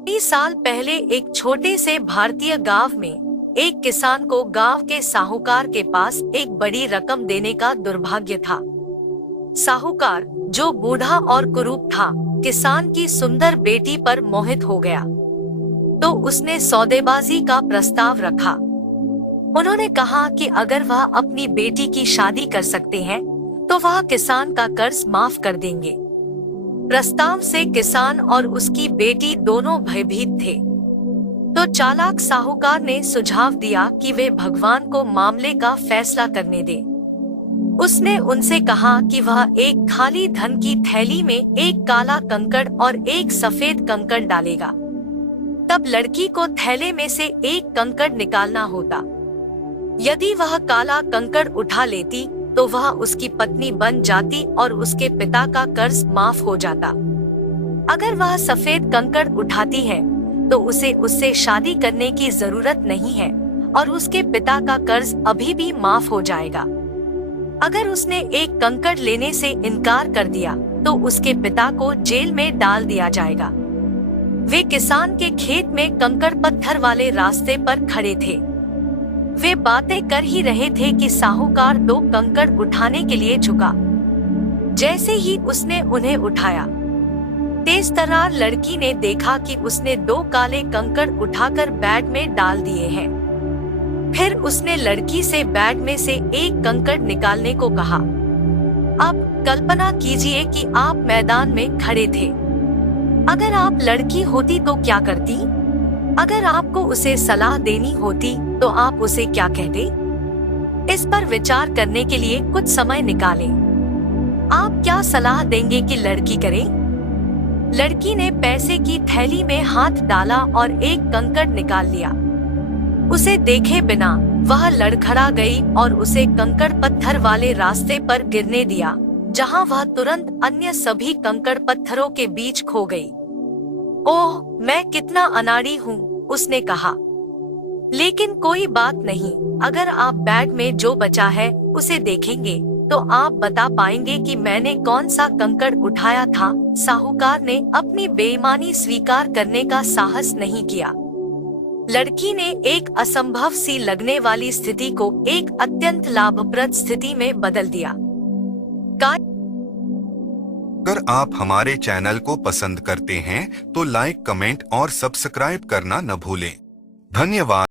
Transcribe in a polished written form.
कई साल पहले एक छोटे से भारतीय गांव में एक किसान को गांव के साहूकार के पास एक बड़ी रकम देने का दुर्भाग्य था। साहूकार, जो बूढ़ा और कुरूप था, किसान की सुंदर बेटी पर मोहित हो गया, तो उसने सौदेबाजी का प्रस्ताव रखा। उन्होंने कहा कि अगर वह अपनी बेटी की शादी कर सकते हैं, तो वह किसान का कर्ज माफ कर देंगे। प्रस्ताव से किसान और उसकी बेटी दोनों भयभीत थे। तो चालाक साहूकार ने सुझाव दिया कि वे भगवान को मामले का फैसला करने दें। उसने उनसे कहा कि वह एक खाली धन की थैली में एक काला कंकड़ और एक सफेद कंकड़ डालेगा। तब लड़की को थैले में से एक कंकड़ निकालना होता। यदि वह काला कंकड़ उठा लेती तो वह उसकी पत्नी बन जाती और उसके पिता का कर्ज माफ हो जाता। अगर वह सफेद कंकड़ उठाती है तो उसे उससे शादी करने की जरूरत नहीं है और उसके पिता का कर्ज अभी भी माफ हो जाएगा। अगर उसने एक कंकड़ लेने से इनकार कर दिया तो उसके पिता को जेल में डाल दिया जाएगा। वे किसान के खेत में कंकड़ पत्थर वाले रास्ते पर खड़े थे। वे बातें कर ही रहे थे कि साहूकार दो कंकड़ उठाने के लिए झुका। जैसे ही उसने उन्हें उठाया, तेज तर्रार लड़की ने देखा कि उसने दो काले कंकड़ उठाकर बैग में डाल दिए हैं। फिर उसने लड़की से बैग में से एक कंकड़ निकालने को कहा। अब कल्पना कीजिए कि आप मैदान में खड़े थे। अगर आप लड़की होती तो क्या करती? अगर आपको उसे सलाह देनी होती तो आप उसे क्या कहते? इस पर विचार करने के लिए कुछ समय निकालें। आप क्या सलाह देंगे कि लड़की करे? लड़की ने पैसे की थैली में हाथ डाला और एक कंकड़ निकाल लिया। उसे देखे बिना वह लड़खड़ा गई और उसे कंकड़ पत्थर वाले रास्ते पर गिरने दिया, जहां वह तुरंत अन्य सभी कंकड़ पत्थरों के बीच खो गई। ओह, मैं कितना अनाड़ी हूँ, उसने कहा। लेकिन कोई बात नहीं, अगर आप बैग में जो बचा है उसे देखेंगे तो आप बता पाएंगे कि मैंने कौन सा कंकड़ उठाया था। साहूकार ने अपनी बेईमानी स्वीकार करने का साहस नहीं किया। लड़की ने एक असंभव सी लगने वाली स्थिति को एक अत्यंत लाभप्रद स्थिति में बदल दिया। अगर आप हमारे चैनल को पसंद करते हैं तो लाइक, कमेंट और सब्सक्राइब करना न भूलें। धन्यवाद।